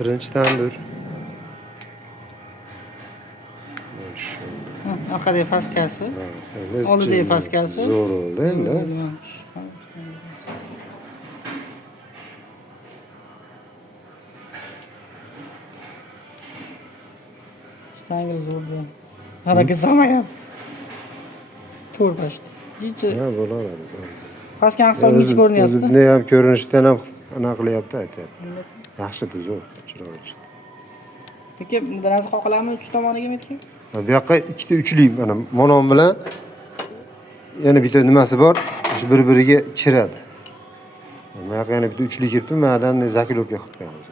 Birinchi tandir. Orqadagi faskasi. Oldidagi faskasi. Zo'r oldu endi. Shtangl zo'rda. Haraka solmayapti. To'rtta işte. Jichi. Ha, bo'laveradi. Paskani hisobingicha ko'rinyapti. O'zini ham ko'rinishdan ham anaqa qilyapti, aytyapti. Yaxshi zo'r, chiroyli chiqdi. Peki, bir narsa qoqilarmi 3 tomoniga metri? Bu yoqqa ikkita uchlik mana monon bilan yana bitta nimasi bor, bir-biriga kiradi. Bu yoqqa yana bitta uchlik kiribdi, manadan zakilovka qilib qo'yamiz.